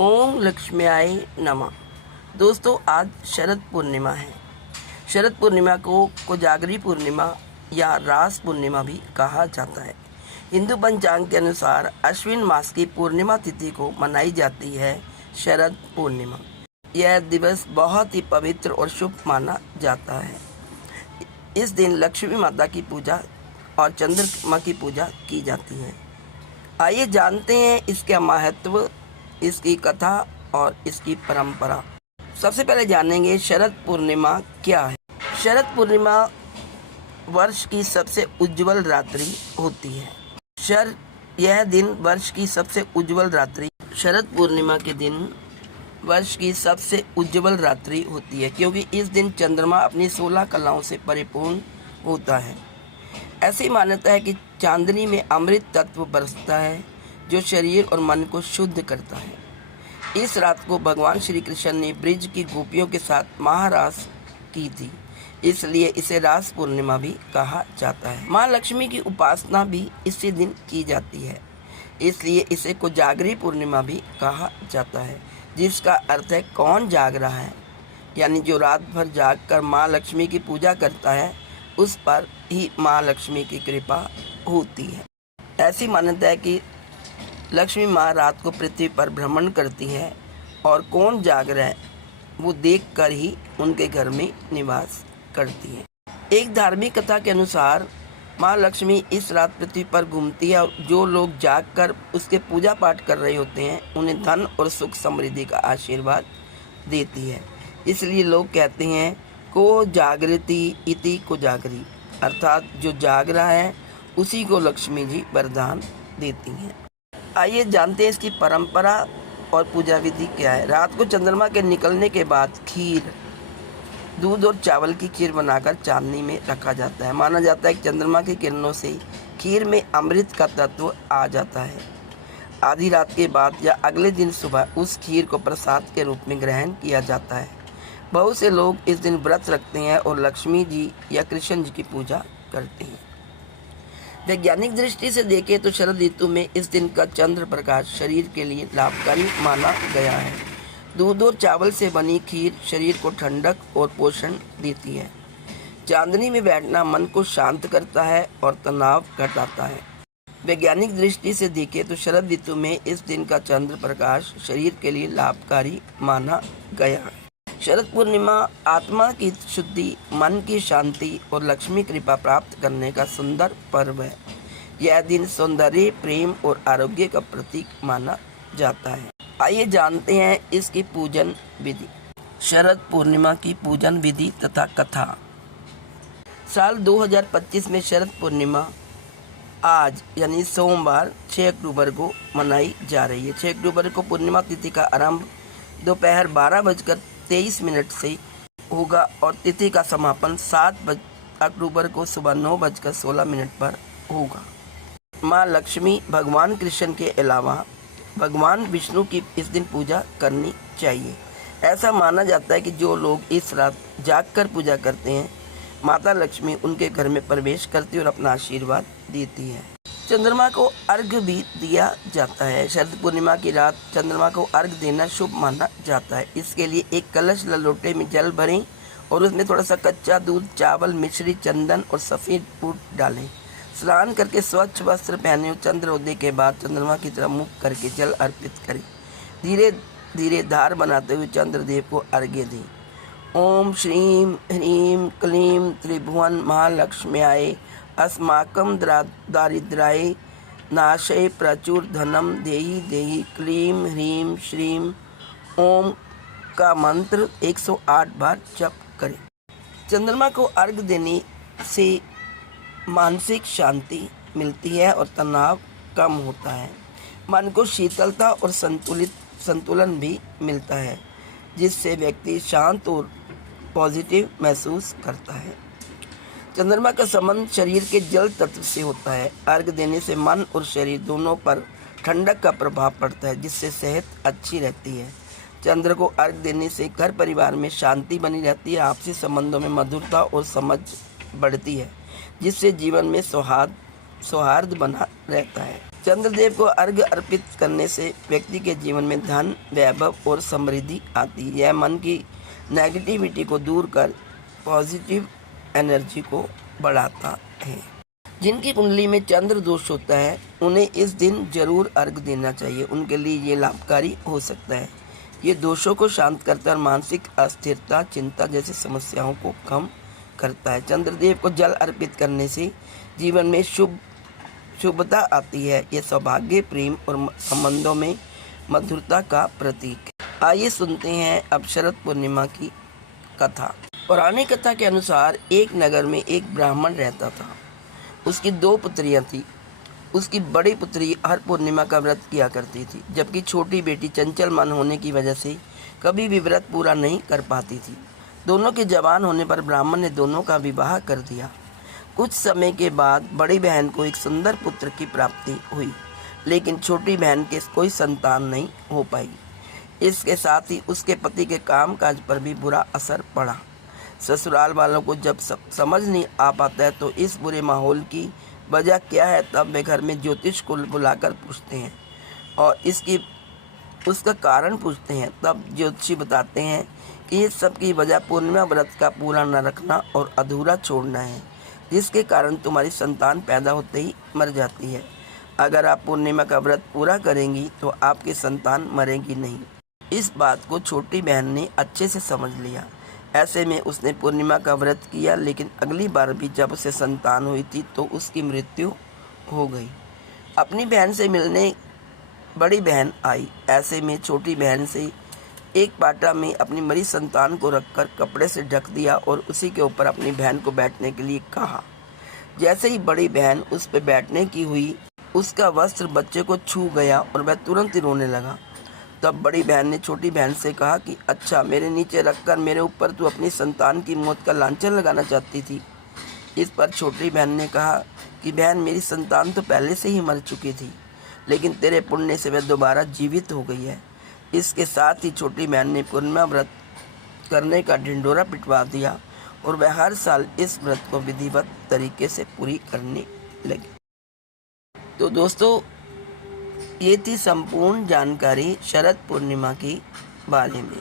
ओम लक्ष्म्याय नमः। दोस्तों, आज शरद पूर्णिमा है। शरद पूर्णिमा को कोजागरी पूर्णिमा या रास पूर्णिमा भी कहा जाता है। हिंदू पंचांग के अनुसार अश्विन मास की पूर्णिमा तिथि को मनाई जाती है शरद पूर्णिमा। यह दिवस बहुत ही पवित्र और शुभ माना जाता है। इस दिन लक्ष्मी माता की पूजा और चंद्रमा की पूजा की जाती है। आइए जानते हैं इसका महत्व, इसकी कथा और इसकी परंपरा। सबसे पहले जानेंगे शरद पूर्णिमा क्या है। शरद पूर्णिमा वर्ष की सबसे उज्जवल रात्रि होती है। यह दिन वर्ष की सबसे उज्जवल रात्रि शरद पूर्णिमा के दिन वर्ष की सबसे उज्जवल रात्रि होती है, क्योंकि इस दिन चंद्रमा अपनी 16 कलाओं से परिपूर्ण होता है। ऐसी मान्यता है कि चांदनी में अमृत तत्व बरसता है, जो शरीर और मन को शुद्ध करता है। इस रात को भगवान श्री कृष्ण ने ब्रिज की गोपियों के साथ महारास की थी, इसलिए इसे रास पूर्णिमा भी कहा जाता है। माँ लक्ष्मी की उपासना भी इसी दिन की जाती है, इसलिए इसे कोजागरी पूर्णिमा भी कहा जाता है, जिसका अर्थ है कौन जाग रहा है, यानी जो रात भर जाग कर माँ लक्ष्मी की पूजा करता है उस पर ही माँ लक्ष्मी की कृपा होती है। ऐसी मान्यता है कि लक्ष्मी माँ रात को पृथ्वी पर भ्रमण करती है और कौन जाग रहा है वो देखकर ही उनके घर में निवास करती है। एक धार्मिक कथा के अनुसार माँ लक्ष्मी इस रात पृथ्वी पर घूमती है और जो लोग जागकर उसके पूजा पाठ कर रहे होते हैं उन्हें धन और सुख समृद्धि का आशीर्वाद देती है। इसलिए लोग कहते हैं को जागृति इति कोजागरी, अर्थात जो जाग रहा है उसी को लक्ष्मी जी वरदान देती हैं। आइए जानते हैं इसकी परंपरा और पूजा विधि क्या है। रात को चंद्रमा के निकलने के बाद खीर, दूध और चावल की खीर बनाकर चांदनी में रखा जाता है। माना जाता है कि चंद्रमा की किरणों से खीर में अमृत का तत्व आ जाता है। आधी रात के बाद या अगले दिन सुबह उस खीर को प्रसाद के रूप में ग्रहण किया जाता है। बहुत से लोग इस दिन व्रत रखते हैं और लक्ष्मी जी या कृष्ण जी की पूजा करते हैं। वैज्ञानिक दृष्टि से देखें तो शरद ऋतु में इस दिन का चंद्र प्रकाश शरीर के लिए लाभकारी माना गया है। दूध और चावल से बनी खीर शरीर को ठंडक और पोषण देती है। चांदनी में बैठना मन को शांत करता है और तनाव घटाता है। वैज्ञानिक दृष्टि से देखें तो शरद ऋतु में इस दिन का चंद्र प्रकाश शरीर के लिए लाभकारी माना गया है। शरद पूर्णिमा आत्मा की शुद्धि, मन की शांति और लक्ष्मी कृपा प्राप्त करने का सुंदर पर्व है। यह दिन सौंदर्य, प्रेम और आरोग्य का प्रतीक माना जाता है। आइए जानते हैं इसकी पूजन विधि। शरद पूर्णिमा की पूजन विधि तथा कथा। साल 2025 में शरद पूर्णिमा आज यानी सोमवार 6 अक्टूबर को मनाई जा रही है। 6 अक्टूबर को पूर्णिमा तिथि का आरंभ दोपहर 12:23 से होगा और तिथि का समापन 7 अक्टूबर को सुबह 9:16 पर होगा। माँ लक्ष्मी, भगवान कृष्ण के अलावा भगवान विष्णु की इस दिन पूजा करनी चाहिए। ऐसा माना जाता है कि जो लोग इस रात जागकर पूजा करते हैं, माता लक्ष्मी उनके घर में प्रवेश करती और अपना आशीर्वाद देती है। चंद्रमा को अर्घ्य भी दिया जाता है। शरद पूर्णिमा की रात चंद्रमा को अर्घ्य देना शुभ माना जाता है। इसके लिए एक कलश लोटे में जल भरें और उसमें थोड़ा सा कच्चा दूध, चावल, मिश्री, चंदन और सफ़ेद फूट डालें। स्नान करके स्वच्छ वस्त्र पहने और चंद्रोदय के बाद चंद्रमा की तरफ मुख करके जल अर्पित करें। धीरे धीरे धार बनाते हुए चंद्रदेव को अर्घ्य दें। ओम श्रीं ह्रीं क्लीं त्रिभुवन महालक्ष्म्याय अस्माकं दारिद्र्याय नाशय प्रचुर धनम देहि देहि क्लीं ह्रीं श्रीं ओम का मंत्र 108 बार जप करें। चंद्रमा को अर्घ्य देने से मानसिक शांति मिलती है और तनाव कम होता है। मन को शीतलता और संतुलन भी मिलता है, जिससे व्यक्ति शांत और पॉजिटिव महसूस करता है। चंद्रमा का संबंध शरीर के जल तत्व से होता है। अर्घ्य देने से मन और शरीर दोनों पर ठंडक का प्रभाव पड़ता है, जिससे सेहत अच्छी रहती है। चंद्र को अर्घ्य देने से घर परिवार में शांति बनी रहती है, आपसी संबंधों में मधुरता और समझ बढ़ती है, जिससे जीवन में सौहार्द बना रहता है। चंद्रदेव को अर्घ्य अर्पित करने से व्यक्ति के जीवन में धन, वैभव और समृद्धि आती है। यह मन की नेगेटिविटी को दूर कर पॉजिटिव एनर्जी को बढ़ाता है। जिनकी कुंडली में चंद्र दोष होता है उन्हें इस दिन जरूर अर्घ्य देना चाहिए। उनके लिए ये लाभकारी हो सकता है। ये दोषों को शांत करता है और मानसिक अस्थिरता, चिंता जैसी समस्याओं को कम करता है। चंद्रदेव को जल अर्पित करने से जीवन में शुभता आती है। ये सौभाग्य, प्रेम और संबंधों में मधुरता का प्रतीक है। आइए सुनते हैं अब शरद पूर्णिमा की कथा। पौराणिक कथा के अनुसार एक नगर में एक ब्राह्मण रहता था। उसकी 2 पुत्रियां थीं। उसकी बड़ी पुत्री हर पूर्णिमा का व्रत किया करती थी, जबकि छोटी बेटी चंचल मन होने की वजह से कभी भी व्रत पूरा नहीं कर पाती थी। दोनों के जवान होने पर ब्राह्मण ने दोनों का विवाह कर दिया। कुछ समय के बाद बड़ी बहन को एक सुंदर पुत्र की प्राप्ति हुई, लेकिन छोटी बहन के कोई संतान नहीं हो पाई। इसके साथ ही उसके पति के कामकाज पर भी बुरा असर पड़ा। ससुराल वालों को जब समझ नहीं आ पाता है तो इस बुरे माहौल की वजह क्या है, तब वे घर में ज्योतिष को बुलाकर पूछते हैं और उसका कारण पूछते हैं। तब ज्योतिषी बताते हैं कि इस सब की वजह पूर्णिमा व्रत का पूरा न रखना और अधूरा छोड़ना है, जिसके कारण तुम्हारी संतान पैदा होते ही मर जाती है। अगर आप पूर्णिमा का व्रत पूरा करेंगी तो आपकी संतान मरेगी नहीं। इस बात को छोटी बहन ने अच्छे से समझ लिया। ऐसे में उसने पूर्णिमा का व्रत किया, लेकिन अगली बार भी जब उसे संतान हुई थी तो उसकी मृत्यु हो गई। अपनी बहन से मिलने बड़ी बहन आई। ऐसे में छोटी बहन से एक पाटा में अपनी मरी संतान को रखकर कपड़े से ढक दिया और उसी के ऊपर अपनी बहन को बैठने के लिए कहा। जैसे ही बड़ी बहन उस पर बैठने की हुई, उसका वस्त्र बच्चे को छू गया और वह तुरंत ही रोने लगा। तब बड़ी बहन ने छोटी बहन से कहा कि अच्छा, मेरे नीचे रखकर मेरे ऊपर तू अपनी संतान की मौत का लांछन लगाना चाहती थी। इस पर छोटी बहन ने कहा कि बहन, मेरी संतान तो पहले से ही मर चुकी थी, लेकिन तेरे पुण्य से वह दोबारा जीवित हो गई है। इसके साथ ही छोटी बहन ने पूर्णिमा व्रत करने का ढिंढोरा पिटवा दिया और वह हर साल इस व्रत को विधिवत तरीके से पूरी करने लगी। तो दोस्तों, ये थी संपूर्ण जानकारी शरद पूर्णिमा के बारे में।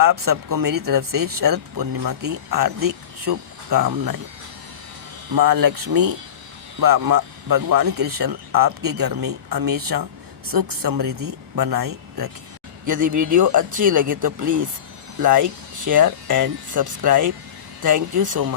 आप सबको मेरी तरफ से शरद पूर्णिमा की हार्दिक शुभकामनाएं। माँ लक्ष्मी व माँ भगवान कृष्ण आपके घर में हमेशा सुख समृद्धि बनाए रखें। यदि वीडियो अच्छी लगे तो please like, share and subscribe. Thank you so much.